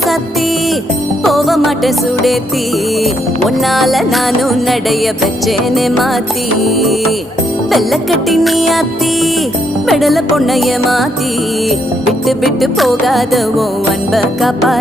சத்தி போக மாட்டேன் சுடேத்தி உன்னால நானும் நடைய பெற்றேனே மாத்தி வெள்ள கட்டி நீ ஆத்தி பெடல பொண்ணைய மாத்தி விட்டு விட்டு போகாத ஓ அன்ப காப்பாத்தி